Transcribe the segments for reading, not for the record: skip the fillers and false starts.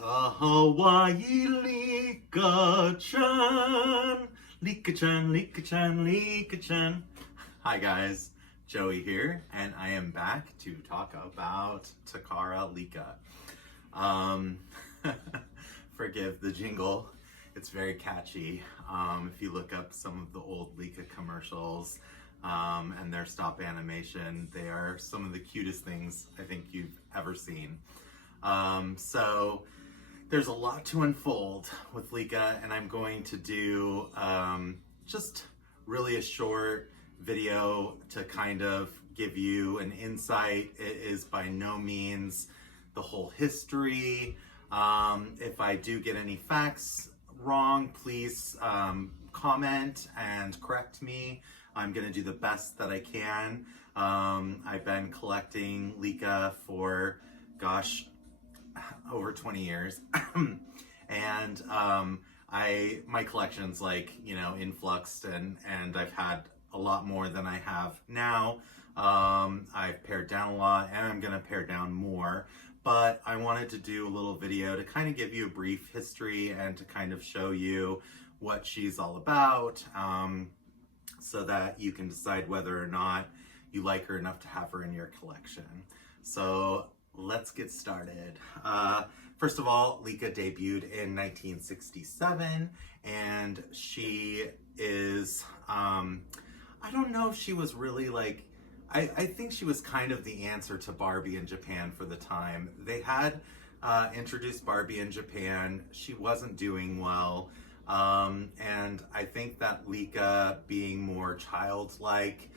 Hawaii Licca Chan, Licca Chan, Licca Chan, Licca Chan. Hi guys, Joey here, and I am back to talk about Takara Lika. Forgive the jingle, it's very catchy. If you look up some of the old Lika commercials and their stop animation, they are some of the cutest things I think you've ever seen. So there's a lot to unfold with Lika, and I'm going to do just really a short video to kind of give you an insight. It is by no means the whole history. If I do get any facts wrong, please comment and correct me. I'm going to do the best that I can. I've been collecting Lika for, gosh, over 20 years. And my collection's like, influxed, and I've had a lot more than I have now. I've pared down a lot, and I'm gonna pare down more, but I wanted to do a little video to kind of give you a brief history and to kind of show you what she's all about, so that you can decide whether or not you like her enough to have her in your collection. So let's get started. First of all, Lika debuted in 1967, and she is, I don't know if she was really like, I think she was kind of the answer to Barbie in Japan for the time. They had introduced Barbie in Japan. She wasn't doing well. And I think that Lika, being more childlike,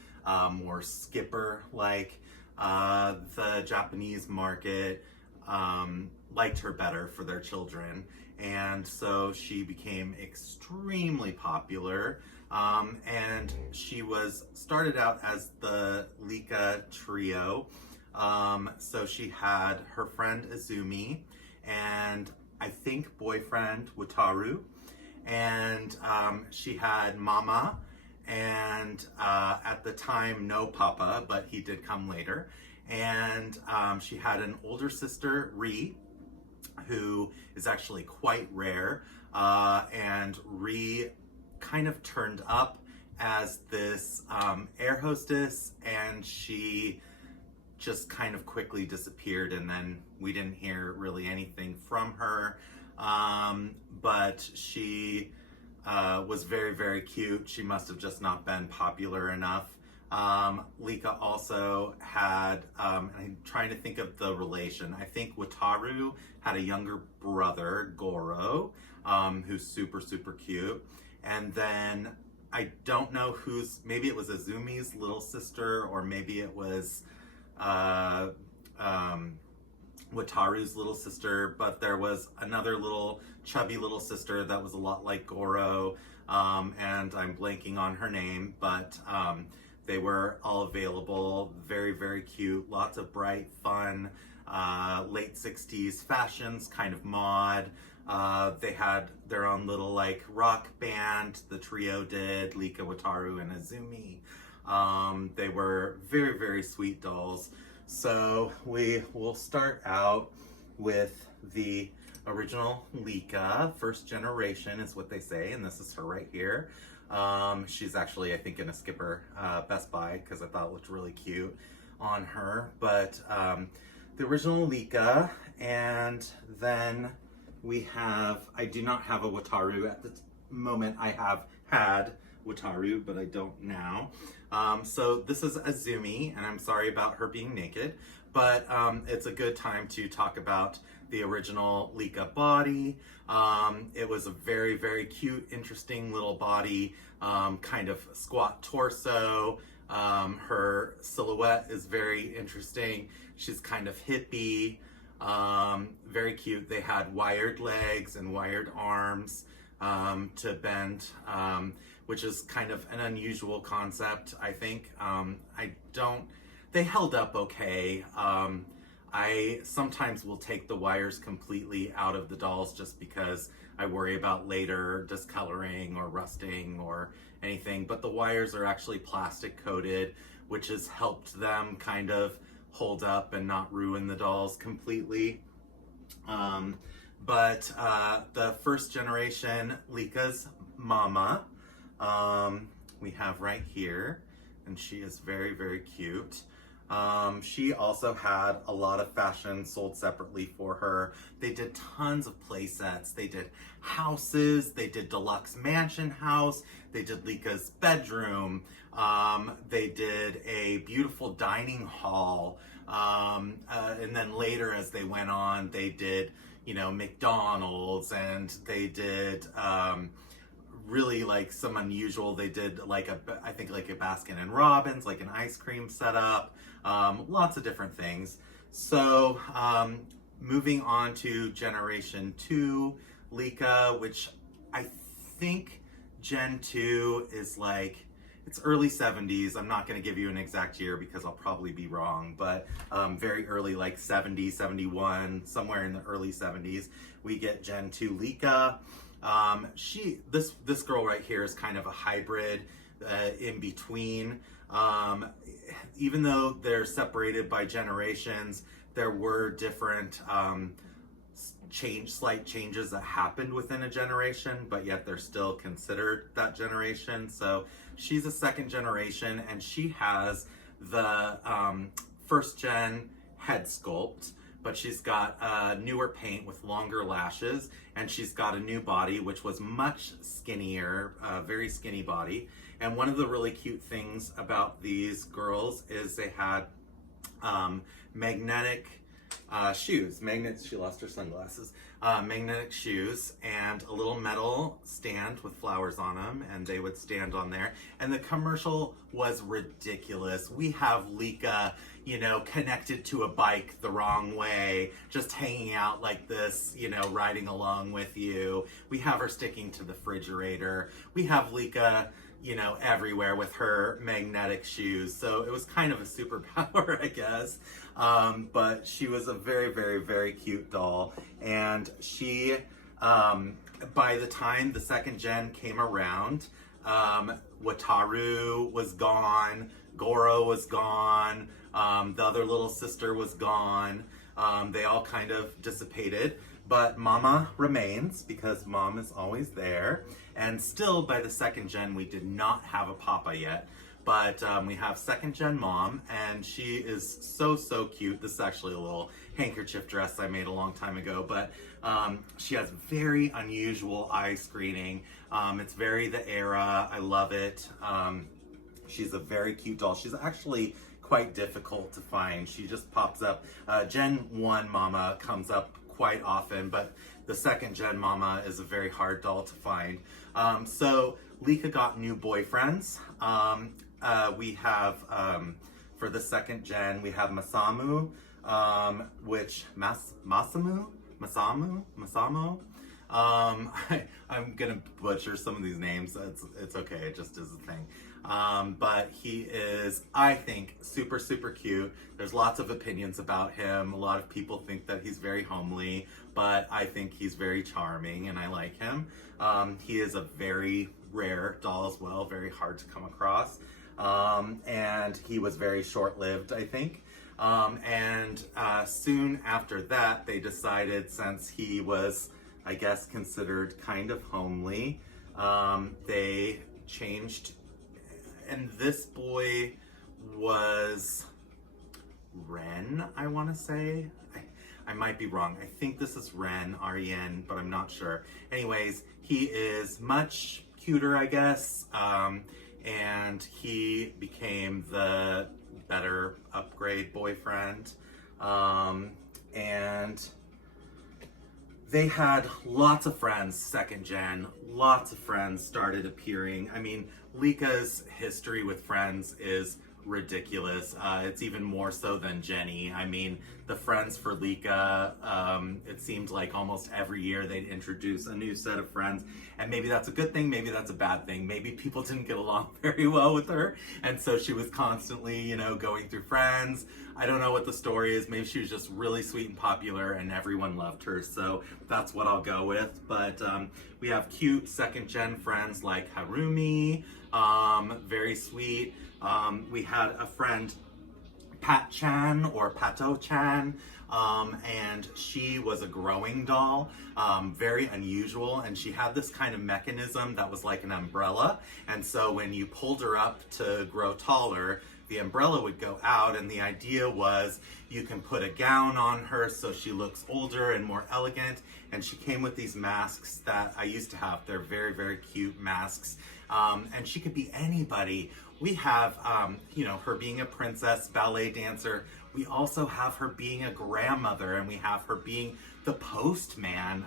more skipper-like, the Japanese market liked her better for their children, and so she became extremely popular, and she started out as the Lika trio. So she had her friend Izumi, and I think boyfriend Wataru, and she had Mama, and at the time no Papa, but he did come later. And she had an older sister, Ri, who is actually quite rare, and Ri kind of turned up as this air hostess, and she just kind of quickly disappeared, and then we didn't hear really anything from her, but she was very, very cute. She must have just not been popular enough. Lika also had, I'm trying to think of the relation. I think Wataru had a younger brother, Goro, who's super, super cute. And then I don't know maybe it was Izumi's little sister, or maybe it was Wataru's little sister, but there was another chubby little sister that was a lot like Goro, and I'm blanking on her name, but they were all available, very, very cute, lots of bright, fun, late 60s fashions, kind of mod. They had their own little rock band, the trio did, Lika, Wataru, and Izumi. They were very, very sweet dolls. So we will start out with the original Lika, first generation is what they say, and this is her right here. She's actually, I think, in a Skipper Best Buy, because I thought it looked really cute on her. But the original Lika, and then I do not have a Wataru at the moment. I have had Wataru, but I don't now. So this is Izumi, and I'm sorry about her being naked, but it's a good time to talk about the original Lika body. It was a very, very cute, interesting little body, kind of squat torso. Her silhouette is very interesting. She's kind of hippie, very cute. They had wired legs and wired arms to bend, which is kind of an unusual concept, I think. They held up okay. I sometimes will take the wires completely out of the dolls just because I worry about later discoloring or rusting or anything, but the wires are actually plastic coated, which has helped them kind of hold up and not ruin the dolls completely. But the first generation Lika's mama, we have right here, and she is very, very cute. She also had a lot of fashion sold separately for her. They did tons of play sets. They did houses. They did deluxe mansion house. They did Lika's bedroom. They did a beautiful dining hall. And then later, as they went on, they did, you know, McDonald's, and they did really like some unusual. They did like I think like a Baskin and Robbins, like an ice cream setup. Lots of different things. So moving on to generation 2, Lika, which I think Gen 2 is like, it's early 70s. I'm not going to give you an exact year because I'll probably be wrong, but very early, like 70, 71, somewhere in the early 70s, we get Gen 2 Lika. This girl right here is kind of a hybrid in between. Even though they're separated by generations, there were different slight changes that happened within a generation, but yet they're still considered that generation. So she's a second generation, and she has the first gen head sculpt, but she's got newer paint with longer lashes, and she's got a new body, which was much skinnier, very skinny body. And one of the really cute things about these girls is they had magnetic shoes. She lost her sunglasses. Magnetic shoes and a little metal stand with flowers on them, and they would stand on there. And the commercial was ridiculous. We have Lika, you know, connected to a bike the wrong way, just hanging out like this, you know, riding along with you. We have her sticking to the refrigerator. We have Lika, you know, everywhere with her magnetic shoes. So it was kind of a superpower, I guess. But she was a very, very, very cute doll. And she, by the time the second gen came around, Wataru was gone, Goro was gone, the other little sister was gone. They all kind of dissipated. But Mama remains, because Mom is always there. And still, by the second gen, we did not have a Papa yet. But we have second gen Mom, and she is so, so cute. This is actually a little handkerchief dress I made a long time ago, but she has very unusual eye screening. It's very the era. I love it. She's a very cute doll. She's actually quite difficult to find. She just pops up. Gen 1 Mama comes up quite often, but the second gen Mama is a very hard doll to find. So Lika got new boyfriends. We have, for the second gen, we have Masamu, which, Masamu? I'm gonna butcher some of these names. It's okay, it just is a thing. But he is, I think, super, super cute. There's lots of opinions about him. A lot of people think that he's very homely, but I think he's very charming and I like him. He is a very rare doll as well, very hard to come across. And he was very short-lived, I think. Soon after that, they decided, since he was, I guess, considered kind of homely, they changed. And this boy was Ren, I want to say. I might be wrong. I think this is Ren, R-E-N, but I'm not sure. Anyways, he is much cuter, I guess. And he became the better upgrade boyfriend. And they had lots of friends, second gen. Lots of friends started appearing. I mean, Lika's history with friends is ridiculous. It's even more so than Jenny. I mean, the friends for Lika, it seemed like almost every year they'd introduce a new set of friends. And maybe that's a good thing, maybe that's a bad thing. Maybe people didn't get along very well with her, and so she was constantly, you know, going through friends. I don't know what the story is. Maybe she was just really sweet and popular and everyone loved her, so that's what I'll go with. But we have cute second gen friends like Harumi, very sweet. We had a friend Pat Chan or Pato Chan. And she was a growing doll, very unusual, and she had this kind of mechanism that was like an umbrella, and so when you pulled her up to grow taller, the umbrella would go out, and the idea was you can put a gown on her so she looks older and more elegant, and she came with these masks that I used to have. They're very, very cute masks, and she could be anybody. We have, her being a princess, ballet dancer. We also have her being a grandmother, and we have her being the postman.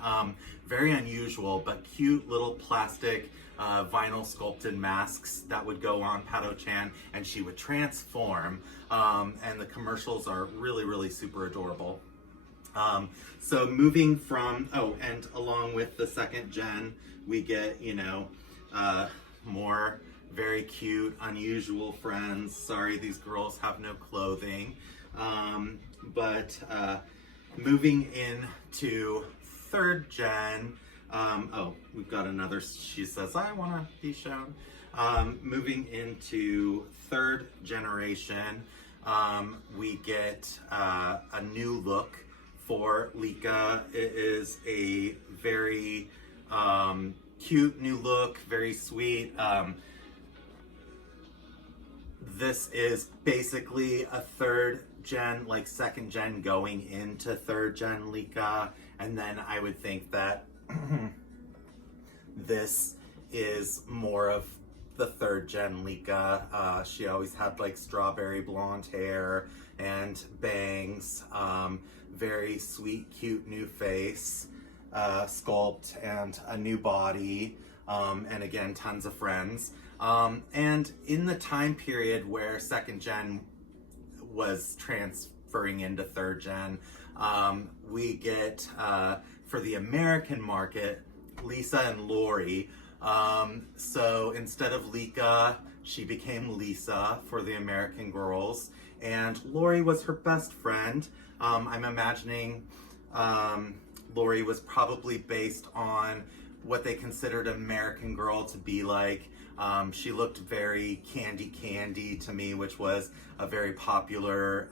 Very unusual, but cute little plastic vinyl sculpted masks that would go on Pato Chan, and she would transform. And the commercials are really, really super adorable. So moving from, and along with the second gen, we get, more very cute, unusual friends. Sorry, these girls have no clothing. But moving into third gen, we've got another, she says, I want to be shown. Moving into third generation, we get a new look for Lika. It is a very cute new look, very sweet. This is basically a third gen, like second gen going into third gen Lika, and then I would think that this is more of the third gen Lika. She always had like strawberry blonde hair and bangs, very sweet, cute new face, sculpt, and a new body, and again, tons of friends. And in the time period where second gen was transferring into third gen, we get, for the American market, Lisa and Lori. So instead of Lika, she became Lisa for the American girls, and Lori was her best friend. I'm imagining Lori was probably based on what they considered American Girl to be like. She looked very candy to me, which was a very popular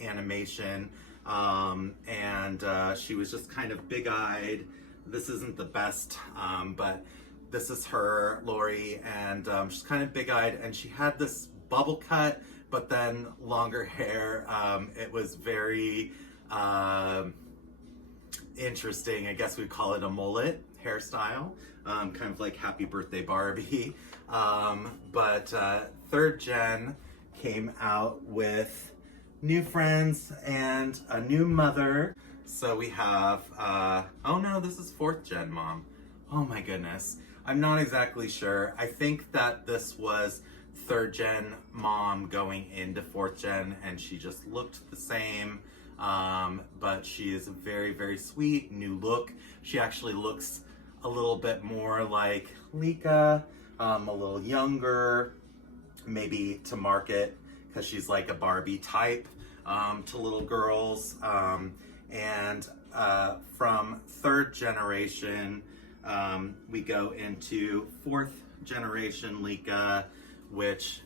animation. And she was just kind of big-eyed. This isn't the best, but this is her, Lori, and she's kind of big-eyed, and she had this bubble cut, but then longer hair. It was very interesting. I guess we'd call it a mullet hairstyle, kind of like Happy Birthday Barbie. But third gen came out with new friends and a new mother. So we have, oh no, this is fourth gen mom. Oh my goodness. I'm not exactly sure. I think that this was third gen mom going into fourth gen, and she just looked the same. But she is a very, very sweet new look. She actually looks a little bit more like Lika, a little younger, maybe to market, because she's like a Barbie type to little girls. And from third generation, we go into fourth generation Lika, which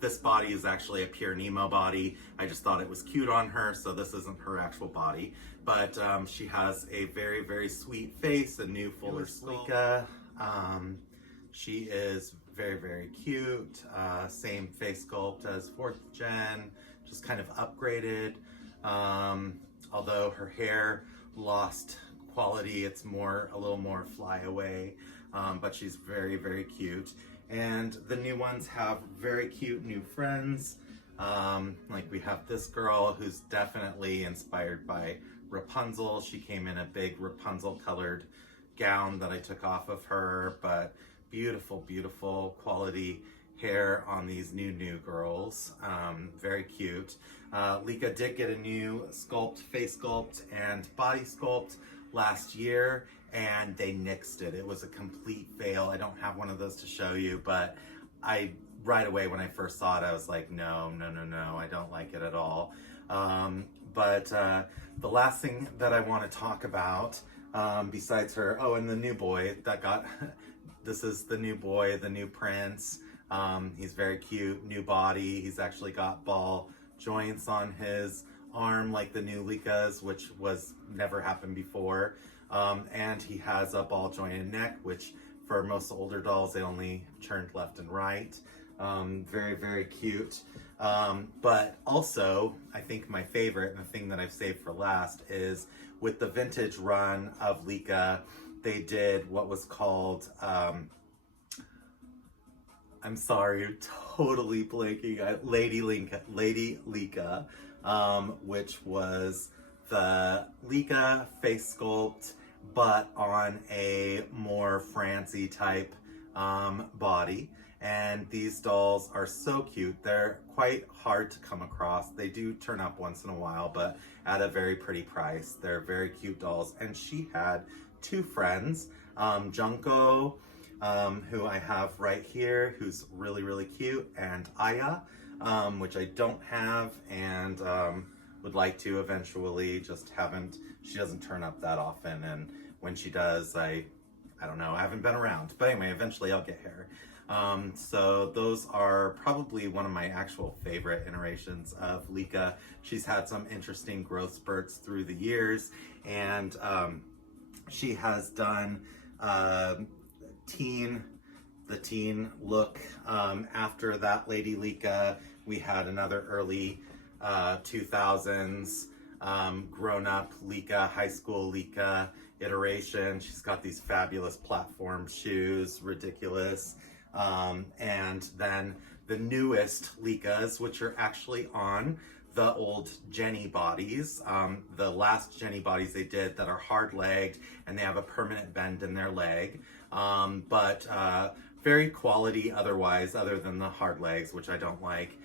this body is actually a Pure Nemo body. I just thought it was cute on her, so this isn't her actual body. But she has a very, very sweet face, a new fuller Lika. She is very, very cute. Same face sculpt as fourth gen, just kind of upgraded. Although her hair lost quality, it's a little more flyaway, but she's very, very cute. And the new ones have very cute new friends. Like we have this girl who's definitely inspired by Rapunzel. She came in a big Rapunzel colored gown that I took off of her, but beautiful, beautiful quality hair on these new girls. Very cute. Lika did get a new sculpt, face sculpt, and body sculpt last year, and they nixed it. It was a complete fail. I don't have one of those to show you, but right away when I first saw it, I was like, no, I don't like it at all. But the last thing that I want to talk about, besides her, and the new boy that got, this is the new boy, the new prince. He's very cute, new body. He's actually got ball joints on his arm like the new Lika's, which was never happened before. And he has a ball jointed neck, which for most older dolls, they only turned left and right. Very, very cute. But also, I think my favorite, and the thing that I've saved for last, is with the vintage run of Lika, they did what was called, I'm sorry, totally blanking, Lady Lika, which was the Lika face sculpt, but on a more Francie type body. And these dolls are so cute. They're quite hard to come across. They do turn up once in a while, but at a very pretty price. They're very cute dolls. And she had two friends, Junko, who I have right here, who's really, really cute, and Aya, which I don't have, and would like to eventually, just haven't. She doesn't turn up that often, and when she does, I don't know, I haven't been around. But anyway, eventually I'll get here. So those are probably one of my actual favorite iterations of Lika. She's had some interesting growth spurts through the years, and she has done the teen look. After that Lady Lika, we had another early 2000s grown-up Lika, high school Lika iteration. She's got these fabulous platform shoes, ridiculous. And then the newest Likas, which are actually on the old Jenny bodies, the last Jenny bodies they did that are hard-legged and they have a permanent bend in their leg, but very quality otherwise, other than the hard legs, which I don't like.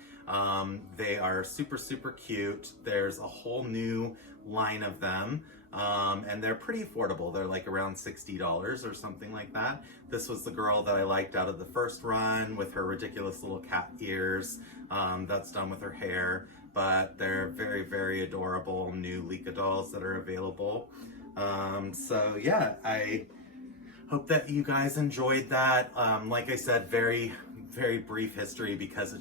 They are super, super cute. There's a whole new line of them. And they're pretty affordable. They're like around $60 or something like that. This was the girl that I liked out of the first run with her ridiculous little cat ears. That's done with her hair, but they're very, very adorable new Lika dolls that are available. So yeah, I hope that you guys enjoyed that. Like I said, very, very brief history because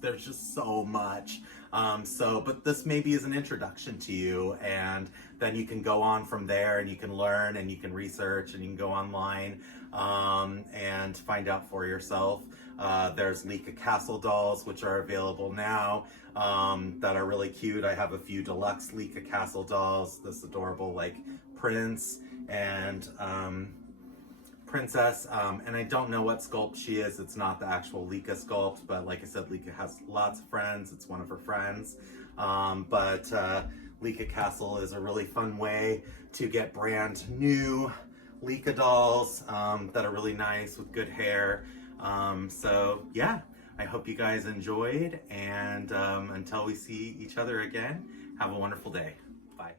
there's just so much. But this maybe is an introduction to you, and then you can go on from there and you can learn and you can research and you can go online and find out for yourself. There's Lika Castle dolls, which are available now, that are really cute. I have a few deluxe Lika Castle dolls, this adorable like prince and princess, and I don't know what sculpt she is. It's not the actual Lika sculpt, but like I said, Lika has lots of friends. It's one of her friends. Lika Castle is a really fun way to get brand new Lika dolls that are really nice with good hair. So yeah, I hope you guys enjoyed, and until we see each other again, have a wonderful day. Bye.